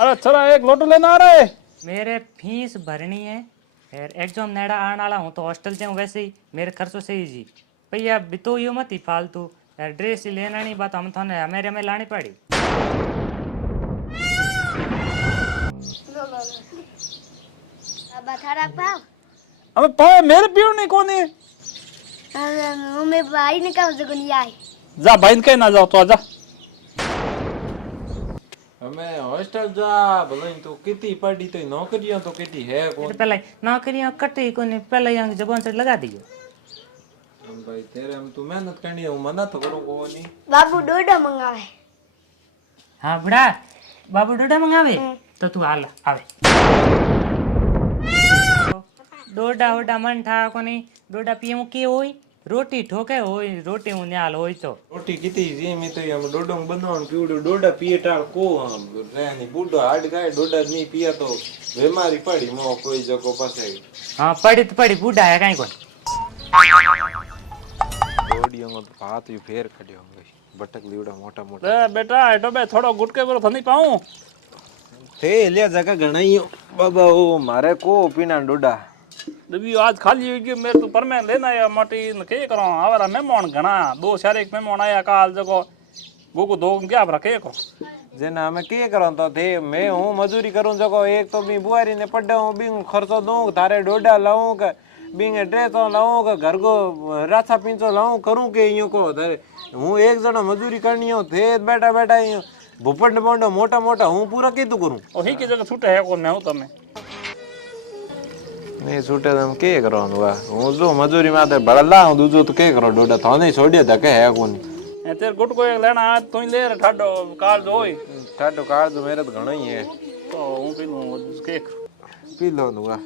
अरे चला एक लोटू लेना आ रहा है। मेरे फीस भरनी है यार, एग्जाम नेड़ा आने वाला हूँ तो हॉस्टल जाऊँ वैसे ही मेरे खर्चों से ही जी भैया बितो यो मत ही फालतू यार। ड्रेस ही लेना नहीं बात हम थाने मेरे में लानी पड़ी। अब थारा पाव अबे पाए मेरे पीऊ नहीं कौन है। मम्मी भाई ने कहा जगन आई जा भाई के ना जाओ तो आजा। हमें हॉस्टल जा भले तो कितनी पढ़ी तो नौकरियां तो कितनी है कौन। पहले नौकरियाँ कटी को नहीं पहले यहाँ जबान से लगा दियो। हम भाई तेरे हम तू मेहनत करनी है मना तो करो को नहीं। बाबू डोडा मंगावे। हाँ बुढ़ा बाबू डोडा मंगावे तो तू हाल आवे। डोडा वोडा मन था को नहीं डोडा पीऊँ के होई रोटी ठोके होई रोटी हूँ न्याल होई तो रोटी कितनी जी में तो हम डोडो बनावन पीवड़ो डोडा पिए टाल को हम रहनी बूढ़ो हाड गए डोडा नहीं पिया तो बीमारी पड़ी मो कोई जगह पासे। हाँ पड़ी तो पड़ी बूढ़ा है कहीं कोई डोडियों को तो हाथ ही फेर खड़े होंगे बटक लीवड़ा मोटा मोटा। ए बेटा एटो बे थोड़ो गुटके पर थनी पाऊं थे लिया जगह घना ही बाबा ओ मारे को पीना डोडा दबी आज खाली हुई कि मेरे तो पर मैं लेना है माटी न के करो आवारा मेहमान घना दो चार एक मेहमान आया काल जको वो को दो क्या रखे को जेना हमें के करो तो थे मैं हूँ मजूरी करूँ जको एक तो भी बुआरी ने पढ़े हूँ बिंग खर्चो दूँ थारे डोडा लाऊं का बिंग ड्रेस लाऊं का घर को राछा पिंचो लाऊं करूँ के यूं को थारे हूँ एक जना मजूरी करनी हो थे बैठा बैठा यूं भूपंड बंडो मोटा मोटा हूँ पूरा के तू करूँ वही की जगह छूटे है कौन मैं हूं तमे नहीं छूटे तुम के करो हुआ हूँ जो मजूरी माते बड़ला हूँ दूजो तो के करो डोडा तो नहीं छोड़िए तक है कौन ए तेरे गुट को एक लेना आज तू ही ले रे ठाडो काल जो होई ठाडो कार तो मेरे तो घणो ही है तो हूं पी लूं केक पी लो हुआ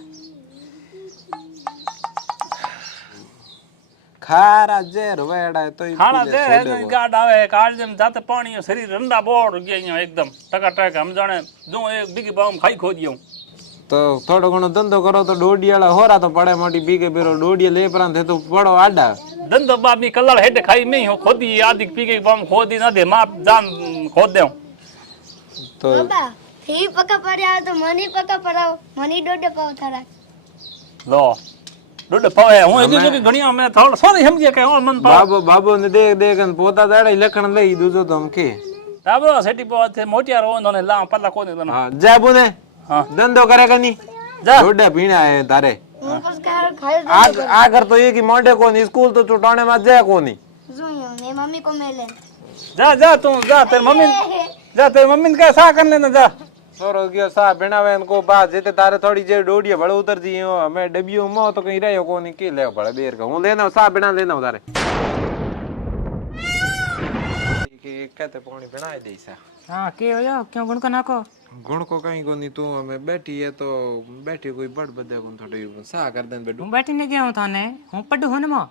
खारा जेर वेड़ा तो ही खाना दे है गाड आवे काल जम जाते पानी शरीर रंडा बोड़ गया एकदम टका हम जाने जो एक बिगी बाम खाई खो दियो तो थोड़ो घणो धंधो करो तो डोडियाला होरा तो पड़े मोटी बीके बेरो डोडिया ले परां थे तो पड़ो आडा धंधो बाबी कलर हेड खाई नहीं हो खोदी आदि पी के बम खोदी ना दे माप जान खोद दे तो बाबा थी पका पड़या तो मनी पका पड़ाओ मनी डोडे पाव थारा लो डोडे पावे हूं एदी जो घणिया मैं थोड़ा सोनी समझे के और मन पाव बाबू बाबू ने देख देख न पोता दाड़ा लखण लई दूजो तो हमके ताबो सेटी पो थे मोटिया रो ने ला पल्ला कोनी तो हां जा बुने हां धंधो करे कनी जा डोडा पीना है तारे मुकस का खाए आगर तो ये कि मोंडे कोनी स्कूल तो चुटाने में जाए कोनी जुयो ने मम्मी को मिले जा जा तू जा तेरी मम्मी ने कैसा कर लेना जा सोरो गयो सा बनावे को बात जेते तारे थोड़ी जे डोडिया बड़ उतर जी हमें डबियो मो तो कहीं रहो कोनी के ले बड़ बेर का हूं लेना सा बना लेना तारे के कहते पानी बनाए दे सा। हाँ के हो जाओ क्यों गुण को नाको गुण को कहीं कोनी तू हमें बैठी है तो बैठी कोई बड़ बदे को थोड़ी सा कर देन बेडू हूँ बैठी ने गया हूँ थाने हूँ पढ़ू हूँ मो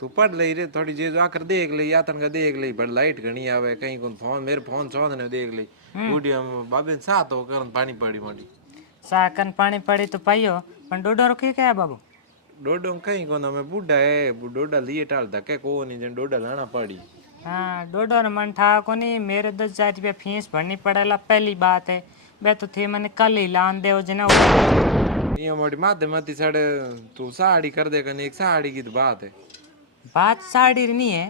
तू पढ़ ले रे थोड़ी जे आकर देख ले यातन का देख ले बड़ लाइट घणी आवे कहीं कोन फोन मेरे फोन चौंद ने देख ले बूढ़ी हम बाबे सा तो करन पानी पड़ी मोटी साकन पानी पड़ी तो पाइयो पण डोडो रखी क्या है बाबू डोडो कहीं कोन हमें बूढ़ा है डोडा लिए टाल धके को नहीं जन डोडा लाना पड़ी। हाँ डोडो न मन था को नहीं मेरे 10,000 रुपया फीस भरनी पड़ेला पहली बात है बे तो थे मैंने कल ही लान दे जना ये मोटी माथे मती साड़े तू साड़ी कर दे कने एक साड़ी की तो बात है बात साड़ी नहीं है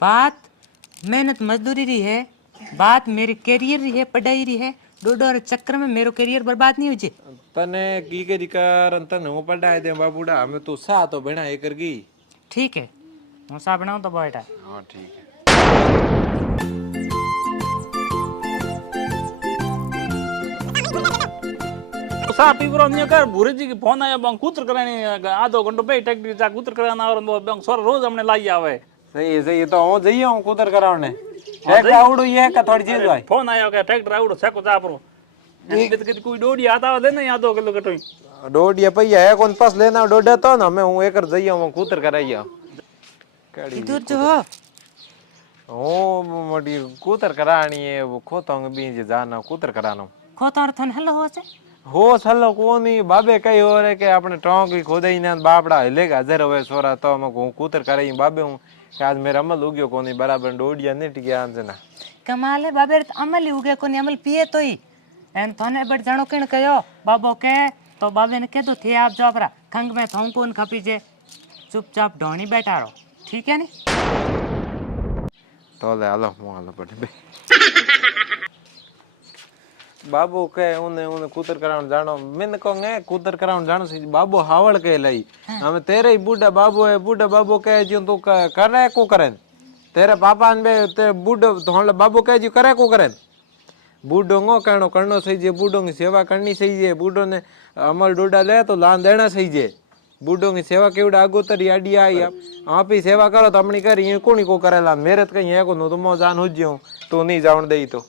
बात मेहनत मजदूरी रही है बात मेरी करियर रही है पढ़ाई रही है डोडो रे चक्कर में मेरो करियर बर्बाद नहीं हुई तने की करी कर तने वो पढ़ाए दे बाबूड़ा हमें तू सा तो बना एक कर गई ठीक है हूँ सा बनाऊँ तो बेटा हां ठीक है सा पीवरो नहीं कर भूरे जी की फोन आया बंग कुतर करानी आधो घंटो पे टैक्सी जा कुतर कराना और बंग सोर रोज हमने लाई आवे सही तो हो जइए हूं कुतर करावने ट्रैक्टर आवड़ो ये का थोड़ी चीज भाई फोन आया के ट्रैक्टर आवड़ो सेको जा परो कित कोई डोडी आता ले नहीं आधो किलो कटोई डोडिया पैया है कौन पास लेना डोडा तो ना मैं हूं एकर जइए हूं कुतर कराइया इधर जो ओ मोटी कुतर करानी है वो खोतोंग बीज जाना कुतर करानो खोतार थन हेलो हो से हो सलो कोनी बाबे कई हो रे के अपने टोंक ही खोदई ना बापड़ा हिलेगा जर होवे सोरा तो मैं कुतर कराई बाबे हूं कि आज मेरा अमल हो गयो कोनी बराबर डोडिया ने टिकिया आन ना कमाल है बाबे अमल ही उगे कोनी अमल पिए तो ही एन तने बट जानो किन कयो बाबो के तो बाबे ने कदो थे आप जाओ परा खंग में थों कोन खपी जे चुपचाप ढोणी बैठा रहो ठीक है नी तो ले हालो मु हालो पड़े बाबू के उने उने कूतर कराउन जानो मिन को ने कूतर कराउन जानो सी बाबू हावड़ के लई हमें तेरे ही बूढ़ा बाबू है बूढ़ा बाबू के जो तू कर रहा है को करे तेरे पापा ने ते बूढ़ो तो बाबू के जो करे को करे बूढ़ो को कहनो करनो सही जे बूढ़ो की सेवा करनी सही जे बूढ़ो ने अमल डोडा ले तो लान देना सही जे बूढ़ो की सेवा केवड़ा आगोतरी आडिया आई आप ही सेवा करो तो अपनी करी ये कोनी को करेला मेरे तो कहीं है को नो तुम जान हो जियो तो नहीं जावन दे तो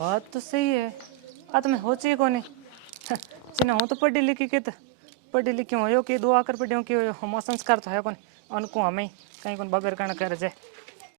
बात तो सही है आ तो मैं हो चाहिए कोनी चिन्ह हूँ तो पढ़ी लिखी के पढ़ी लिखी हो कि दो आकर पढ़ी हो कि हम संस्कार तो है कोनी उनको हमें कहीं कौन बगैर करना कर जाए